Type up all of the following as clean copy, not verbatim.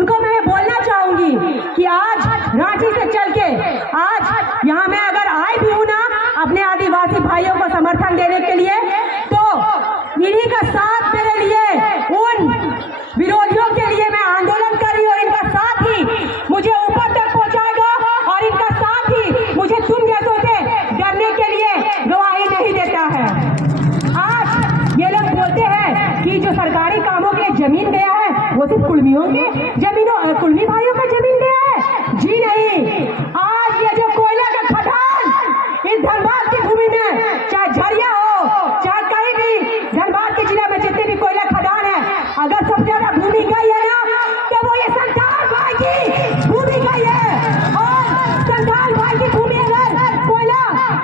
उनको मैं बोलना चाहूंगी कि आज रांची से चल के आज यहाँ मैं अगर आई भी हूँ ना अपने आदिवासी भाइयों को समर्थन देने के लिए, तो इन्हीं का साथ मेरे लिए उन विरोधियों के लिए मैं आंदोलन कर रही हूँ और इनका साथ ही मुझे ऊपर तक पहुंचाएगा और इनका साथ ही मुझे तुम जैसों से डरने के लिए गवाही नहीं देता है। आज ये लोग बोलते हैं कि जो सरकारी कामों के लिए जमीन गया है वो सिर्फ कुर्मियों के कुर्मी भाइयों का जमीन गया है। जी नहीं, आज ये जो कोयला का खदान इस धनबाद की भूमि में, चाहे झरिया हो चाहे कहीं भी धनबाद के जिले में जितने भी कोयला खदान है, अगर सबसे ज्यादा भूमि गई है ना तो वो ये संताल भाई की भूमि गई है। और संताल भाई की भूमि अगर कोयला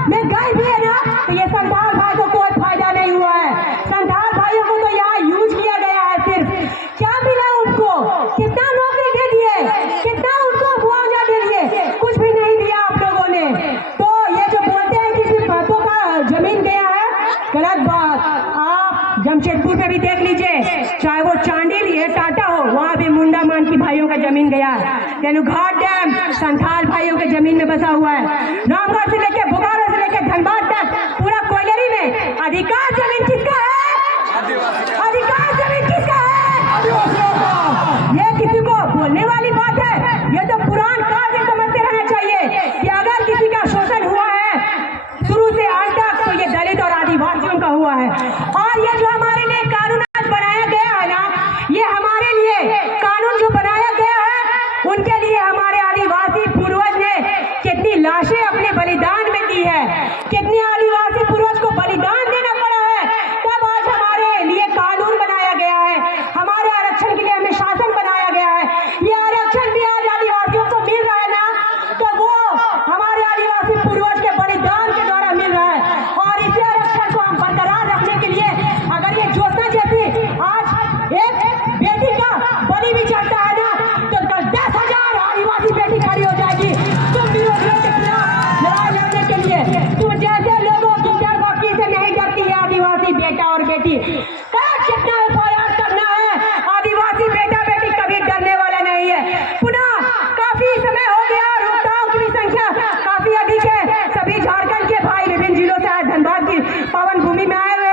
में गई भी है ना तो ये संताल भाई को कोई फायदा नहीं हुआ है। संताल भाइयों को तो यहाँ यूज किया गया है। सिर्फ क्या मिला उनको? कितना नौकरी दे दिए, कितना उनको मुआवजा दे दिए? कुछ भी नहीं दिया आप लोगों ने। तो ये जो बोलते हैं कि सिर्फ बातों का जमीन गया है, गलत बात। आप जमशेदपुर में भी देख लीजिए, चाहे वो चांडिल या टाटा हो, वहाँ भी मुंडा मान की भाइयों का जमीन गया है। तेनुघाट डैम संथाल भाइयों के जमीन में बसा हुआ है। रामगढ़ से लेकर बोकारो से लेकर धनबाद तक पूरा कोयलरी में अधिकार जमीन किसका है? अधिकार जमीन किसका है? ये किसी को बोलने वाली बात है? ये तो पुरान काल से समझते रहना चाहिए कि अगर किसी का शोषण हुआ है शुरू से आज तक तो ये दलित और आदिवासियों का हुआ है। और ये जो हमारे लिए कानून आज बनाया गया है ना, ये हमारे लिए कानून जो बनाया गया है उनके लिए हमारे आदिवासी पूर्वज ने कितनी लाशें अपने बलिदान में दी है, कितनी आदिवासी पूर्वज को बलिदान देना पड़ा है, तब आज हमारे लिए कानून बनाया गया है, हमारे आरक्षण के लिए हमें शासन बनाया गया है। ये आरक्षण भी आज आदिवासियों को मिल रहा है ना, तो वो हमारे आदिवासी पूर्वज के बलिदान के द्वारा मिल रहा है। और इसी आरक्षण को हम बरकरार रखने के लिए अगर ये ज्योत्ना जैसी आज एक बेटी का बलि भी चढ़ता है ना, तो कल 10,000 आदिवासी बेटी खड़ी हो जाएगी तुम विरोधियों के खिलाफ लड़ाई लड़ने के लिए। तुम जैसे लोगों की डरबाकी से नहीं डरती है आदिवासी बेटा और बेटी। कितना एफआईआर करना है, आदिवासी बेटा बेटी कभी डरने वाला नहीं है। पुनः काफी समय हो गया, रोकताओं की भी संख्या काफी अधिक है। सभी झारखंड के भाई विभिन्न जिलों से धनबाद की पावन भूमि में आए हुए